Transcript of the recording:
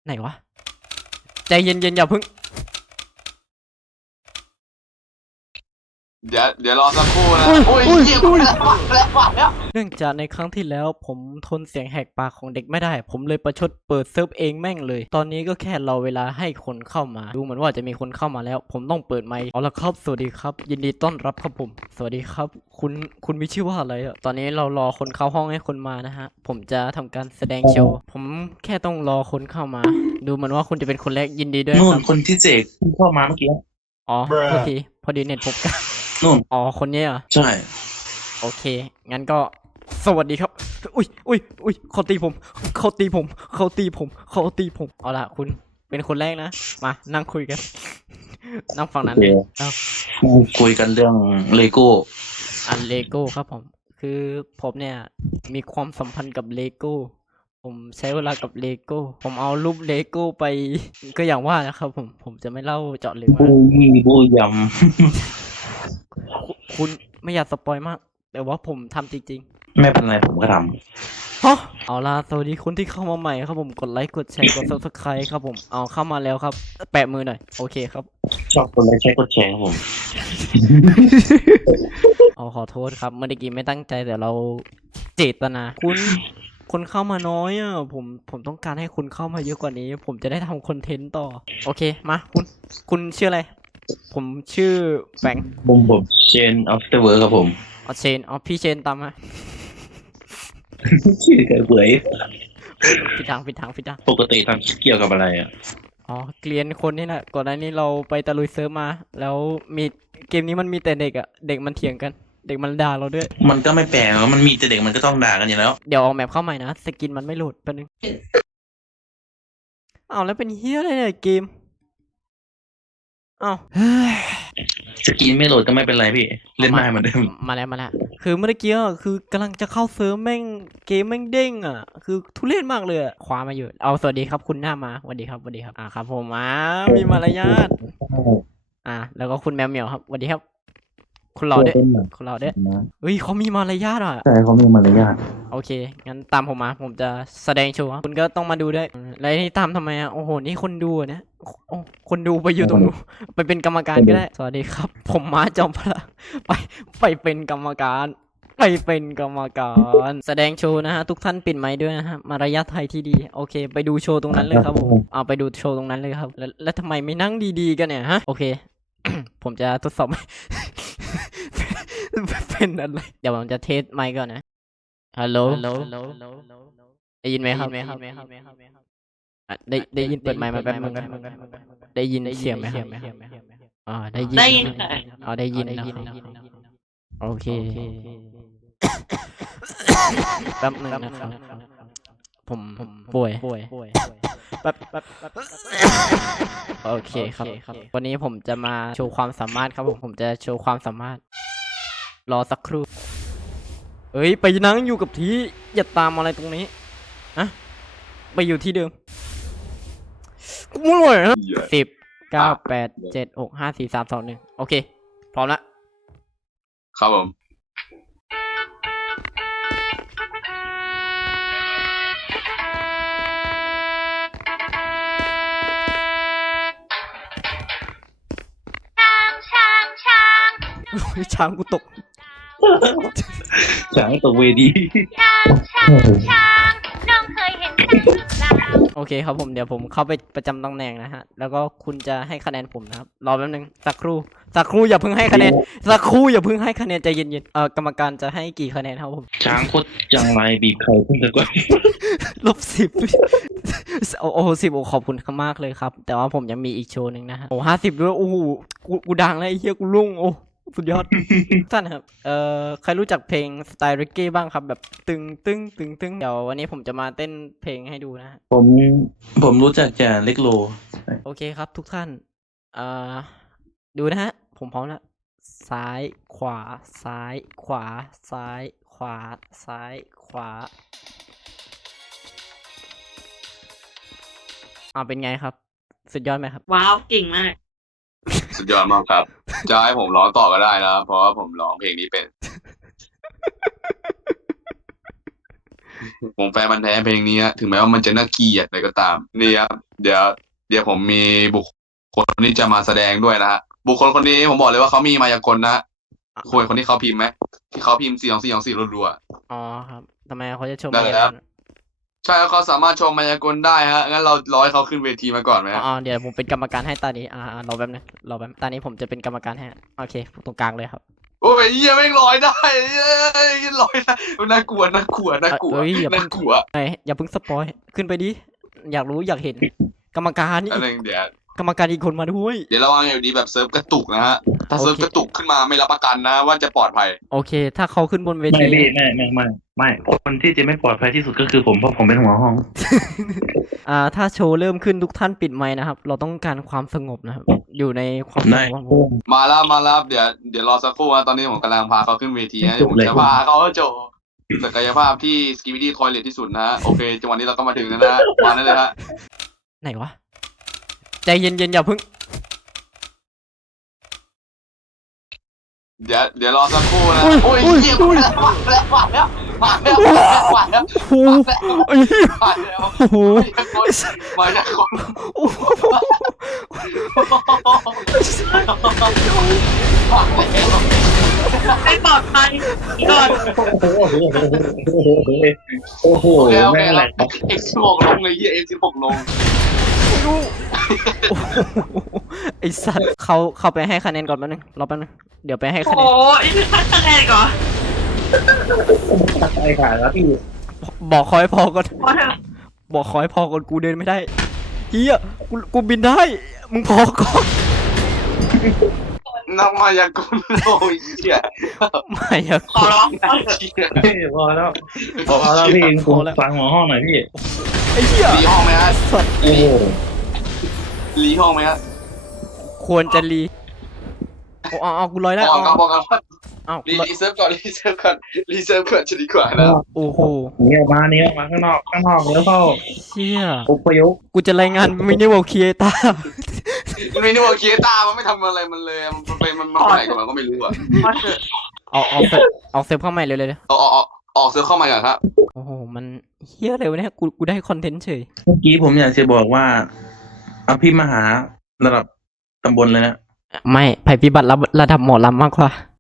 ไหนวะใจเย็นๆอย่าพึ่งเดี๋ยวรอสักครู่นะโอ้ยเยี่ยมแล้วเนื่องจากในครั้งที่แล้วผมทนเสียงแหกปากของเด็กไม่ได้ ผมเลยประชดเปิดเซิร์ฟเองแม่งเลย ตอนนี้ก็แค่รอเวลาให้คนเข้ามาดูเหมือนว่าจะมีคนเข้ามาแล้ว ผมต้องเปิดไมค์เอาละครับสวัสดีครับ ยินดีต้อนรับครับผมสวัสดีครับคุณมีชื่อว่าอะไรอ่ะตอนนี้เรารอคนเข้าห้องให้คนมานะฮะผมจะทำการแสดงโชว์ผมแค่ต้องรอคนเข้ามา ดูเหมือนว่าคุณจะเป็นคนแรกยินดีด้วยนู่คน รับคนที่เสกเพิ่งเข้ามาเมื่อกี้อ๋อโทษทีพอดีเน็ตผมกันนู่นอ๋อคนนี้เหรอใช่โอเค งั้นก็สวัสดีครับ อุ้ยเขาตีผม เขาตีผม เขาตีผม เขาตีผม เอาล่ะคุณเป็นคนแรกนะ มานั่งคุยกัน นั่งฝั่งนั้นโอเคเอาคุยกันเรื่องเลโก้อันเลโก้ครับผม คือผมเนี่ยมีความสัมพันธ์กับเลโก้ ผมใช้เวลากับเลโก้ ผมเอารูปเลโก้ไป ก็อย่างว่านะครับผมจะไม่เล่าเจาะลึกบูมากยี่บูยคุณไม่อยากสปอยมาก แต่ว่าผมทำจริงๆำไม่เป็นไรผมก็ทฮะเอาล่ะสวัสดีคนที่เข้ามาใหม่ครับผมกดไลค์กดแชร์กด subscribe ครับผมเอาเข้ามาแล้วครับแปะมือหน่อยโอเคครับำชอบคนไลค์ใช้กดแชร์ครับผมเอาขอโทษครับเมื่อกี้ไม่ตั้งใจแต่เราเจตนาคนเข้ามาน้อยอ่ะผมต้องการให้คุณเข้ามาเยอะกว่านี้ ผมจะได้ทำคอนเทนต์ต่อโอเคมาคุณชื่ออะไรผมชื่อแบงค์ผมเชนออฟเดอะเวิร์ครับผมเอาเชนเอาพี่เชนตามมาชื่อไก่เบื่อผิดทางปกติทำคลิปเกี่ยวกับอะไรอ่ะอ๋อเกลียนคนนี่แหละก่อนหน้านี้เราไปตะลุยเซิร์ฟมา แล้วมีเกมนี้มันมีแต่เด็กอะเด็กมันเถียงกัน เด็กมันด่าเราด้วยมันก็ไม่แปลกหรอกมันมีแต่เด็กมันก็ต้องด่ากันอยู่แล้วเดี๋ยวออกแมปเข้าใหม่นะสกินมันไม่โหลดแป๊บนึงอ้าวแล้วเป็นเฮียอะไรเนี่ยเกมอ้าวสกินไม่โหลดก็ไม่เป็นไรพี่ เล่นได้เหมือนเดิมมาแล้วคือเมื่อกี้อะคือกำลังจะเข้าเซิร์ฟแม่งเกมแม่งเด้งอ่ะคือทุเรศมากเลยอะคว้ามาอยู่เอาสวัสดีครับคุณหน้ามาสวัสดีครับครับผมมีมารยาทแล้วก็คุณแมวเหมียวครับสวัสดีครับ คุณหล่อด้วยคุณหล่อด้วยเฮ้ยเขามีมารยาทอ่ะใช่เขามีมารยาทโอเค งั้นตามผมมา ผมจะแสดงโชว์ครับคุณก็ต้องมาดูด้วยแล้วนี่ตามทำไมอ่ะ โอ้โห นี่คนดูอะเนี่ยโอ้คนดูไปอยู่ตรงนู้นไปเป็นกรรมการก็ได้ สวัสดีครับ ผมมาจอมพลังไปเป็นกรรมการ ไปเป็นกรรมการ แสดงโชว์นะฮะ ทุกท่านปิดไมค์ด้วยนะฮะ มารยาทไทยที่ดี โอเค ไปดูโชว์ตรงนั้นเลยครับผม เอาไปดูโชว์ตรงนั้นเลยครับ แล้วทำไมไม่นั่งดีๆกันเนี่ยฮะ โอเค ผมจะทดสอบ เป็นอะไร เดี๋ยวผมจะเทสไมค์ก่อนนะ ฮัลโหลได้ยินไหมครับอ่ะได้ยินเปิดไมค์มาแป๊บนึงได้ยินเสียงไหมครับได้ยินได้ยินค่ะได้ยินโอเคแป๊บนึงนะครับผมป่วยแป๊บโอเคครับวันนี้ผมจะมาโชว์ความสามารถครับผมจะโชว์ความสามารถรอสักครู่เอ้ยไปนั่งอยู่กับที่อย่าตามอะไรตรงนี้อะไปอยู่ที่เดิมกูไม่ไหวนะ10 9 8 7 6 5 4 3 2 1โอเคพร้อมละครับผมช้างกูตกฉากให้ตกเวทีน้องเคยเห็นช้างหรือเปล่าโอเคครับผมเดี๋ยวผมเข้าไปประจำตำแหน่งนะฮะแล้วก็คุณจะให้คะแนนผมนะครับรอแป๊บนึงสักครู่อย่าเพิ่งให้คะแนนสักครู่อย่าเพิ่งให้คะแนนใจเย็นๆกรรมการจะให้กี่คะแนนครับผมช้างโคตรจังไรบีบใครขึ้นตะกอน -10 โอ้โห10โอ้ขอบคุณมากเลยครับ แต่ว่าผมยังมีอีกโชว์หนึ่งนะฮะโอ้50ด้วยโอ้โหกูดังแล้วไอ้เหี้ยกูรุ่งโอ้สุดยอด ท่านครับใครรู้จักเพลงสไตล์ริกกี้บ้างครับแบบตึงเดี๋ยววันนี้ผมจะมาเต้นเพลงให้ดูนะฮะผมรู้จักจากเล็กโลโอเคครับทุกท่านดูนะฮะผมพร้อมแล้วซ้ายขวาซ้ายขวาซ้ายขวาซ้ายขวาเป็นไงครับ สุดยอดไหมครับว้าวเก่งมากสุดยอดมากครับ จะให้ผมร้องต่อก็ได้นะเพราะว่าผมร้องเพลงนี้เป็นผมแฟนมันธุ์แท้เพลงนี้ฮะถึงแม้ว่ามันจะน่าเกลียดอะไรก็ตามนี่ครับเดี๋ยวผมมีบุคคลที่จะมาแสดงด้วยนะฮะบุคคลคนนี้ผมบอกเลยว่าเขามีมายากลนะคนที่เขาพิมพ์ไหมที่เขาพิมพ์42424รัวอ๋อครับทำไมเขาจะชมได้อะไรครับกันๆใช่เขาสามารถชมมายากลได้ฮะงั้นเรารอให้เขาขึ้นเวทีมาก่อนไหมฮะอ๋อเดี๋ยวผมเป็นกรรมการให้ตานี้รอแป๊บนึงรอแป๊บตานี้ผมจะเป็นกรรมการให้โอเคตรงกลางเลยครับโอ้ยเหี้ยแม่งลอยได้เฮ้ยลอยได้น่ากลัวน่ากลัวน่ากลัวเอ้ยอย่าเพิ่งน่ากลัวอย่าเพิ่งสปอยขึ้นไปดิอยากรู้อยากเห็น กรรมการนี่อะไรเดี๋ยวกรรมการอีกคนมาด้วยเดี๋ยวระวังอยู่ดีแบบเซิร์ฟกระตุกนะฮะถ้าเซิร์ฟโอเคกระตุกขึ้นมาไม่รับประกันนะว่าจะปลอดภัยโอเค ถ้าเขาขึ้นบนเวไม่ทีพี่ไม่คนที่จะไม่ปลอดภัยที่สุดก็คือผมเพราะผมเป็นหัวห้องถ้าโชว์เริ่มขึ้นทุกท่านปิดไมค์นะครับ เราต้องการความสงบนะครับ อยู่ในความสได้งบมาแล้วเดี๋ยวรอสักครู่นะตอนนี้ผมกำลังพาเขาขึ้นเวทีนะเดี๋ยวผมจะพาเขาโจศักยภาพที่สกิวิดี้ทอยเลทที่สุดนะฮะโอเคจังหวะนี้เราก็มาถึงแล้วนะมาได้เลยฮะไหนวะใจเย็นๆอย่าเพิ่งเดี๋ยวรอสักครู่นะอุ้ยโอ้ยอุ้ยเหี้ยอุ้ยมาแล้วโอ้โหไอ้เหี้ยมาแล้วโอ้โหมาจากคนโอ้โหไม่ปลอดภัยก่อนโอ้โหแล้วแม่งแหลก X16 ลงไอ้เหี้ย X16 ลงไอ้สัตว์เขาไปให้คะแนนก่อนแป๊บนึงรอแป๊บนึงเดี๋ยวไปให้คะแนโอ้นยนี่คือคะแนนก่อนใช่ค่ะแล้วพี่บอกคอยพอก่อนพอเถอะบอกคอยพอก่อนกูเดินไม่ได้เฮียกูบินได้ มึงพอก่อนนักมายากลโอ้ยเหี้ยไม่อะขอร้องพอแล้วพอแล้วพี่ผมฟังหัวห้องหน่อยพี่ไอ้เหี้ยรีห้องไหมฮะสัตว์โอ้โหรีห้องไหมฮะควรจะรีเอากูลอยได้บอกกันว่าเอารีเซิร์ฟก่อนจะดีกว่านะโอ้โหเนี่ยมาข้างนอกแล้วเข้าเชี่ยอพยพกูจะรายงานมินิวอลเคียตามันไม่นึกว่าเคียต้ามันไม่ทำอะไรมันเลยมันไปไหนกับมันก็ไม่รู้อ่ะพอเถอะเอาเซฟเข้าใหม่เร็วเลยออกเซิร์ฟเข้ามาก่อนครับโอ้โหมันเฮี้ยอะไรวะเนี่ยกูได้คอนเทนต์เฉยเมื่อกี้ผมอยากจะบอกว่าเอาพี่มาหาระดับตำบลเลยนะไม่ภัยพิบัติระดับหมอลำมากกว่า